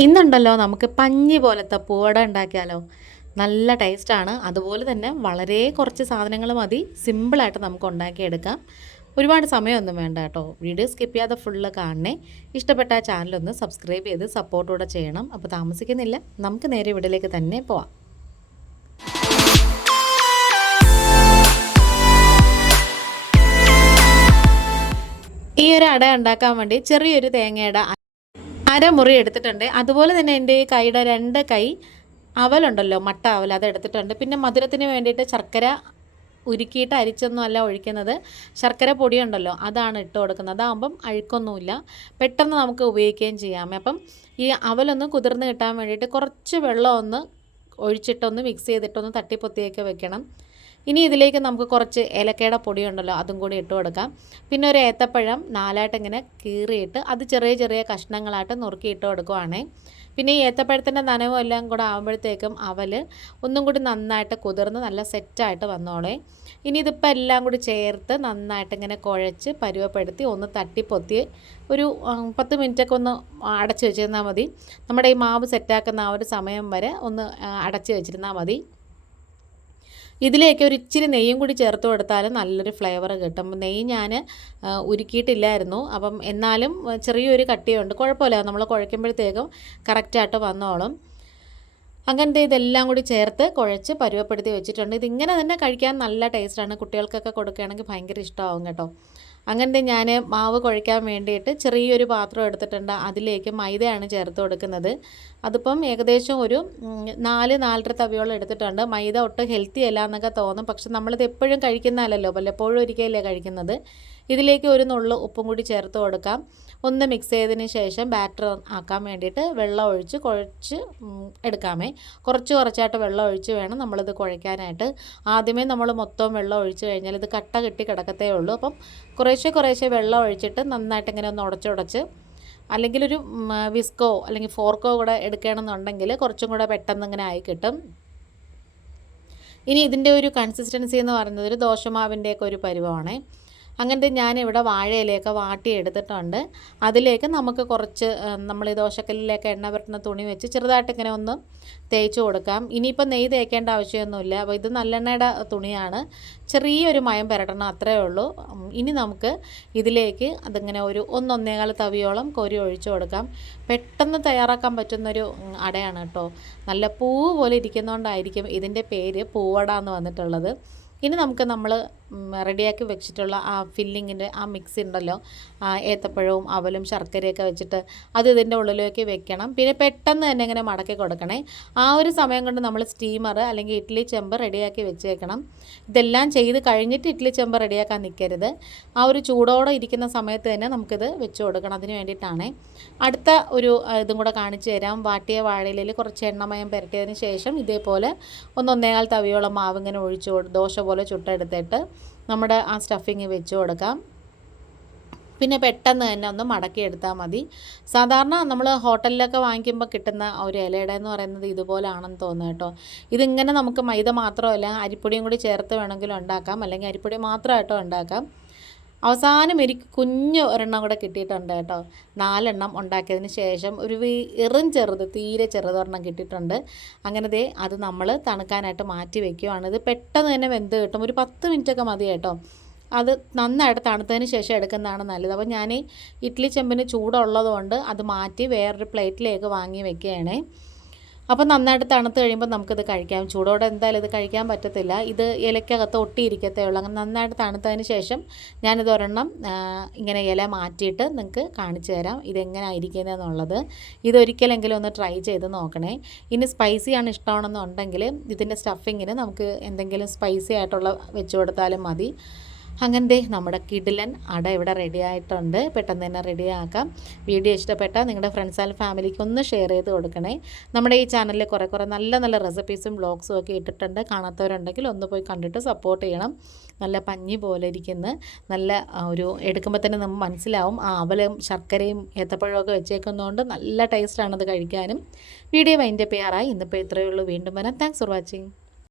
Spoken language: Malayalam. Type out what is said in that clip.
ഇന്നുണ്ടല്ലോ നമുക്ക് പഞ്ഞി പോലത്തെ പൂവട ഉണ്ടാക്കിയാലോ. നല്ല ടേസ്റ്റാണ്. അതുപോലെ തന്നെ വളരെ കുറച്ച് സാധനങ്ങൾ മതി, സിമ്പിളായിട്ട് നമുക്ക് ഉണ്ടാക്കിയെടുക്കാം. ഒരുപാട് സമയമൊന്നും വേണ്ട കേട്ടോ. വീഡിയോ സ്കിപ്പ് ചെയ്യാതെ ഫുള്ള് കാണണേ. ഇഷ്ടപ്പെട്ട ആ ചാനലൊന്ന് സബ്സ്ക്രൈബ് ചെയ്ത് സപ്പോർട്ടൂടെ ചെയ്യണം. അപ്പോൾ താമസിക്കുന്നില്ല, നമുക്ക് നേരെ വീഡിയോയിലേക്ക് തന്നെ പോവാം. ഈ ഒരു അട ഉണ്ടാക്കാൻ വേണ്ടി ചെറിയൊരു തേങ്ങയുടെ അരമുറി എടുത്തിട്ടുണ്ട്. അതുപോലെ തന്നെ എൻ്റെ ഈ കൈയുടെ 2 കൈ അവലുണ്ടല്ലോ, മട്ട അവൽ, അത് എടുത്തിട്ടുണ്ട്. പിന്നെ മധുരത്തിന് വേണ്ടിയിട്ട് ശർക്കര ഉരുക്കിയിട്ട് അരിച്ചൊന്നും അല്ല ഒഴിക്കുന്നത്, ശർക്കര പൊടിയുണ്ടല്ലോ അതാണ് ഇട്ട് കൊടുക്കുന്നത്. അതാകുമ്പം അഴുക്കൊന്നുമില്ല, പെട്ടെന്ന് നമുക്ക് ഉപയോഗിക്കുകയും ചെയ്യാം. അപ്പം ഈ അവലൊന്ന് കുതിർന്ന് കിട്ടാൻ വേണ്ടിയിട്ട് കുറച്ച് വെള്ളം ഒന്ന് ഒഴിച്ചിട്ടൊന്ന് മിക്സ് ചെയ്തിട്ടൊന്ന് തട്ടിപ്പൊത്തിയൊക്കെ വെക്കണം. ഇനി ഇതിലേക്ക് നമുക്ക് കുറച്ച് ഏലക്കയുടെ പൊടിയുണ്ടല്ലോ അതും കൂടി ഇട്ട് കൊടുക്കാം. പിന്നെ ഒരു ഏത്തപ്പഴം 4ആയിട്ട് ഇങ്ങനെ കീറിയിട്ട് അത് ചെറിയ ചെറിയ കഷ്ണങ്ങളായിട്ട് നുറുക്കി ഇട്ട് കൊടുക്കുവാണേ. പിന്നെ ഈ ഏത്തപ്പഴത്തിൻ്റെ നനവും എല്ലാം കൂടെ ആകുമ്പോഴത്തേക്കും അവൽ ഒന്നും കൂടി നന്നായിട്ട് കുതിർന്ന് നല്ല സെറ്റായിട്ട് വന്നോളേ. ഇനി ഇതിപ്പോൾ എല്ലാം കൂടി ചേർത്ത് നന്നായിട്ട് ഇങ്ങനെ കുഴച്ച് പരുവപ്പെടുത്തി ഒന്ന് തട്ടിപ്പൊത്തി ഒരു 10 മിനിറ്റൊക്കെ ഒന്ന് അടച്ച് വെച്ചിരുന്നാൽ മതി. നമ്മുടെ ഈ മാവ് സെറ്റാക്കുന്ന ആ ഒരു സമയം വരെ ഒന്ന് അടച്ച് വെച്ചിരുന്നാൽ മതി. ഇതിലേക്ക് ഒരു ഇച്ചിരി നെയ്യും കൂടി ചേർത്ത് കൊടുത്താലും നല്ലൊരു ഫ്ലേവർ കിട്ടും. നെയ്യ് ഞാൻ ഉരുക്കിയിട്ടില്ലായിരുന്നു, അപ്പം എന്നാലും ചെറിയൊരു കട്ടിയുണ്ട്, കുഴപ്പമില്ല, നമ്മൾ കുഴയ്ക്കുമ്പോഴത്തേക്കും കറക്റ്റായിട്ട് വന്നോളും. അങ്ങനത്തെ ഇതെല്ലാം കൂടി ചേർത്ത് കുഴച്ച് പരുവപ്പെടുത്തി വെച്ചിട്ടുണ്ട്. ഇതിങ്ങനെ തന്നെ കഴിക്കാൻ നല്ല ടേസ്റ്റാണ്, കുട്ടികൾക്കൊക്കെ കൊടുക്കുകയാണെങ്കിൽ ഭയങ്കര ഇഷ്ടമാവും കേട്ടോ. അങ്ങനത്തെ ഞാൻ മാവ് കുഴയ്ക്കാൻ വേണ്ടിയിട്ട് ചെറിയൊരു പാത്രം എടുത്തിട്ടുണ്ട്. അതിലേക്ക് മൈദയാണ് ചേർത്ത് കൊടുക്കുന്നത്. അതിപ്പം ഏകദേശം ഒരു 4-4.5 തവിയോളം എടുത്തിട്ടുണ്ട്. മൈദ ഒട്ടും ഹെൽത്തി അല്ല എന്നൊക്കെ തോന്നും, പക്ഷെ നമ്മളിത് എപ്പോഴും കഴിക്കുന്നതല്ലല്ലോ, വല്ലപ്പോഴും ഒരിക്കലല്ലേ കഴിക്കുന്നത്. ഇതിലേക്ക് ഒരു നുള്ളു ഉപ്പും കൂടി ചേർത്ത് കൊടുക്കാം. ഒന്ന് മിക്സ് ചെയ്തതിന് ശേഷം ബാറ്റർ ആക്കാൻ വേണ്ടിയിട്ട് വെള്ളം ഒഴിച്ച് കുഴച്ച് എടുക്കാമേ. കുറച്ചായിട്ട് വെള്ളം ഒഴിച്ച് വേണം നമ്മളിത് കുഴയ്ക്കാനായിട്ട്. ആദ്യമേ നമ്മൾ മൊത്തം വെള്ളം ഒഴിച്ച് കഴിഞ്ഞാൽ ഇത് കട്ട കെട്ടി കിടക്കത്തേ ഉള്ളൂ. അപ്പം കുറേശ്ശെ വെള്ളം ഒഴിച്ചിട്ട് നന്നായിട്ട് ഇങ്ങനെ ഒന്ന് ഉടച്ചുടച്ച്, അല്ലെങ്കിൽ ഒരു വിസ്കോ അല്ലെങ്കിൽ ഫോർക്കോ കൂടെ എടുക്കുകയാണെന്നുണ്ടെങ്കിൽ കുറച്ചും കൂടെ പെട്ടെന്ന് ഇങ്ങനെ ആയി കിട്ടും. ഇനി ഇതിൻ്റെ ഒരു കൺസിസ്റ്റൻസി എന്ന് പറയുന്നത് ഒരു ദോശമാവിൻ്റെയൊക്കെ ഒരു പരുവമാണേ. അങ്ങനത്തെ ഞാനിവിടെ വാഴയിലയൊക്കെ വാട്ടിയെടുത്തിട്ടുണ്ട്. അതിലേക്ക് നമുക്ക് കുറച്ച് നമ്മൾ ഈ ദോശക്കല്ലിലേക്ക് എണ്ണ പുരട്ടുന്ന തുണി വെച്ച് ചെറുതായിട്ട് ഇങ്ങനെ ഒന്ന് തേച്ച് കൊടുക്കാം. ഇനിയിപ്പോൾ നെയ്യ് തേക്കേണ്ട ആവശ്യമൊന്നുമില്ല. അപ്പോൾ ഇത് നല്ലെണ്ണയുടെ തുണിയാണ്, ചെറിയൊരു മയം പുരട്ടണം, അത്രയേ ഉള്ളൂ. ഇനി നമുക്ക് ഇതിലേക്ക് അതിങ്ങനെ ഒരു 1-1.25 തവിയോളം കോരി ഒഴിച്ചു കൊടുക്കാം. പെട്ടെന്ന് തയ്യാറാക്കാൻ പറ്റുന്നൊരു അടയാണ് കേട്ടോ. നല്ല പൂവ് പോലെ ഇരിക്കുന്നതുകൊണ്ടായിരിക്കും ഇതിൻ്റെ പേര് പൂവട എന്ന് വന്നിട്ടുള്ളത്. ഇനി നമുക്ക് നമ്മൾ റെഡിയാക്കി വെച്ചിട്ടുള്ള ആ ഫില്ലിങ്ങിൻ്റെ ആ മിക്സ് ഉണ്ടല്ലോ, ഏത്തപ്പഴവും അവലും ശർക്കരയൊക്കെ വെച്ചിട്ട് അത് ഇതിൻ്റെ ഉള്ളിലേക്ക് വെക്കണം. പിന്നെ പെട്ടെന്ന് തന്നെ ഇങ്ങനെ മടക്കി കൊടുക്കണേ. ആ ഒരു സമയം കൊണ്ട് നമ്മൾ സ്റ്റീമർ അല്ലെങ്കിൽ ഇഡ്ഡലി ചെമ്പ് റെഡിയാക്കി വെച്ചേക്കണം. ഇതെല്ലാം ചെയ്ത് കഴിഞ്ഞിട്ട് ഇഡ്ഡലി ചെമ്പ് റെഡിയാക്കാൻ നിൽക്കരുത്. ആ ഒരു ചൂടോടെ ഇരിക്കുന്ന സമയത്ത് തന്നെ നമുക്കിത് വെച്ച് കൊടുക്കണം. അതിന് വേണ്ടിയിട്ടാണ്. അടുത്ത ഒരു ഇതും കൂടെ കാണിച്ചു തരാം. വാട്ടിയ വാഴയിലയിൽ കുറച്ച് എണ്ണമയം പുരട്ടിയതിന് ശേഷം ഇതേപോലെ 1-1.25 തവിയോളം മാവ് ഇങ്ങനെ ഒഴിച്ച് ദോശ പോലെ ചുട്ടെടുത്തിട്ട് നമ്മുടെ ആ സ്റ്റഫിങ് വെച്ച് കൊടുക്കാം. പിന്നെ പെട്ടെന്ന് തന്നെ ഒന്ന് മടക്കിയെടുത്താൽ മതി. സാധാരണ നമ്മൾ ഹോട്ടലിലൊക്കെ വാങ്ങിക്കുമ്പോൾ കിട്ടുന്ന ഒരു ഇലയുടെ എന്ന് പറയുന്നത് ഇതുപോലാണെന്ന് തോന്നുന്നു കേട്ടോ. ഇതിങ്ങനെ നമുക്ക് മൈദ മാത്രമല്ല അരിപ്പൊടിയും കൂടി ചേർത്ത് വേണമെങ്കിലും ഉണ്ടാക്കാം, അല്ലെങ്കിൽ അരിപ്പൊടി മാത്രമായിട്ടോ ഉണ്ടാക്കാം. അവസാനം എനിക്ക് കുഞ്ഞ് ഒരെണ്ണം കൂടെ കിട്ടിയിട്ടുണ്ട് കേട്ടോ. 4 എണ്ണം ഉണ്ടാക്കിയതിന് ശേഷം ഒരു ചെറുത്, തീരെ ചെറുതൊരെണ്ണം കിട്ടിയിട്ടുണ്ട്. അങ്ങനത്തെ അത് നമ്മൾ തണുക്കാനായിട്ട് മാറ്റി വയ്ക്കുകയാണ്. ഇത് പെട്ടെന്ന് തന്നെ വെന്ത് കിട്ടും, ഒരു 10 മിനിറ്റൊക്കെ മതി കേട്ടോ. അത് നന്നായിട്ട് തണുത്തതിന് ശേഷം എടുക്കുന്നതാണ് നല്ലത്. അപ്പോൾ ഞാൻ ഇഡ്ഡലി ചെമ്പിന് ചൂടുള്ളതുകൊണ്ട് അത് മാറ്റി വേറൊരു പ്ലേറ്റിലേക്ക് വാങ്ങി വെക്കുകയാണ്. അപ്പോൾ നന്നായിട്ട് തണുത്ത് കഴിയുമ്പോൾ നമുക്കിത് കഴിക്കാം. ചൂടോടെ എന്തായാലും ഇത് കഴിക്കാൻ പറ്റത്തില്ല, ഇത് ഇലയ്ക്കകത്ത് ഒട്ടിയിരിക്കത്തേ ഉള്ളൂ. അങ്ങനെ നന്നായിട്ട് തണുത്തതിന് ശേഷം ഞാനിത് ഒരെണ്ണം ഇങ്ങനെ ഇല മാറ്റിയിട്ട് നിങ്ങൾക്ക് കാണിച്ചു തരാം ഇതെങ്ങനെ ആയിരിക്കുന്നതെന്നുള്ളത്. ഇതൊരിക്കലെങ്കിലും ഒന്ന് ട്രൈ ചെയ്ത് നോക്കണേ. ഇനി സ്പൈസിയാണ് ഇഷ്ടമാണെന്നുണ്ടെങ്കിൽ ഇതിൻ്റെ സ്റ്റഫിങ്ങിന് നമുക്ക് എന്തെങ്കിലും സ്പൈസി ആയിട്ടുള്ള വെച്ച് കൊടുത്താലും മതി. അങ്ങനത്തെ നമ്മുടെ കിടിലൻ അട ഇവിടെ റെഡി ആയിട്ടുണ്ട്. പെട്ടെന്ന് തന്നെ റെഡിയാക്കാം. വീഡിയോ ഇഷ്ടപ്പെട്ടാൽ നിങ്ങളുടെ ഫ്രണ്ട്സ് ആൻഡ് ഫാമിലിക്ക് ഒന്ന് ഷെയർ ചെയ്ത് കൊടുക്കണേ. നമ്മുടെ ഈ ചാനലിൽ കുറേ നല്ല റെസിപ്പീസും വ്ളോഗ്സും ഒക്കെ ഇട്ടിട്ടുണ്ട്. കാണാത്തവരുണ്ടെങ്കിൽ ഒന്ന് പോയി കണ്ടിട്ട് സപ്പോർട്ട് ചെയ്യണം. നല്ല പഞ്ഞി പോലെ ഇരിക്കുന്ന നല്ല ഒരു എടുക്കുമ്പോൾ തന്നെ നമുക്ക് മനസ്സിലാവും ആ അവലും ശർക്കരയും ഏത്തപ്പഴമൊക്കെ വെച്ചേക്കുന്നതുകൊണ്ട് നല്ല ടേസ്റ്റാണത് കഴിക്കാനും. വീഡിയോ വൈൻഡപ്പ് ചെയ്യാറായി. ഇന്നിപ്പോൾ ഇത്രയേ ഉള്ളൂ. വീണ്ടും വരാം. Thanks for watching.